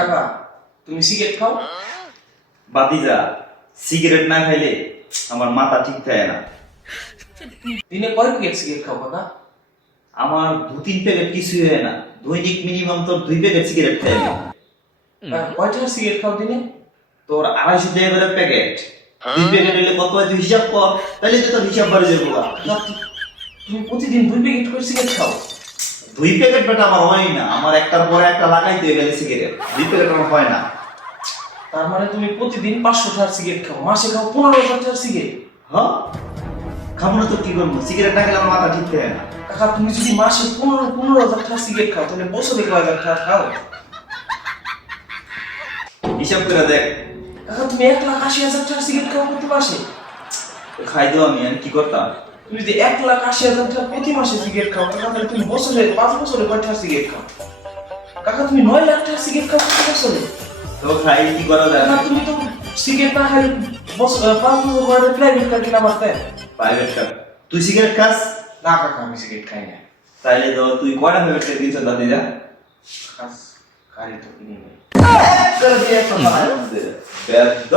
কাকা তুমি সিগারেট খাও? বাতিজা, সিগারেট না খাইলে আমার মাথা ঠিক থাকে না। দিনে কয় প্যাকেট সিগারেট খাও কাকা? আমার 2-3 প্যাকেট কিছুই হয় না। দৈনিক মিনিমাম তোর 2 প্যাকেট সিগারেট খাই আমি। কয়টা সিগারেট খাও দিনে? তোর 250 টাকা করে প্যাকেট। 2 প্যাকেট হলে কত হয় তুই হিসাব কর, তাহলে তো তোর হিসাব বাড়ে যাবে বাবা। তুমি প্রতিদিন 2 প্যাকেট করে সিগারেট খাও? 2 প্যাকেট বেটা আমার হয় না, আমার একটার পরে একটা লাগাইতে গেলে সিগারেট 2 প্যাকেট আমার হয় না। তার মানে তুমি প্রতিদিন 500 টাকার সিগারেট খাও, মাসে খাও 15,000 টাকার সিগারেট। হ্যাঁ, খাবো না তো কি করবো? সিগারেট না খেলে আমার মাথা ঠিক থাকে না। কাকা তুমি যদি মাসে 15,000 টাকার সিগারেট খাও তাহলে বছরে কয় হাজার টাকা খাও? হিসাব করে দেখ। কাকা তুমি 1,80,000 টাকার সিগারেট খাও প্রতি মাসে। খাই তো আমি আর কি করতাম? তুমি যদি 1,80,000 টাকা প্রতি মাসে সিগারেট খাও কাকা তাহলে তুমি বছরে 5 বছরে কয় টাকার সিগারেট খাও? কাকা তুমি 9 লাখ টাকার সিগারেট খাও প্রতি বছরে। তো খাই কি করা যায়? কাকা তুমি তো সিগারেট না খাই 5 বছর পরে প্রাইভেট কার কিনা পারতে। Private car? তুই সিগারেট খাস? না কাকা আমি সিগারেট খাই না। তাইলে তো তুই কয়টা প্রাইভেট কার কিনছ দাদি যা? খাস গাড়ি তো কিনে নেই। একটা দিয়ে একটা বেদ।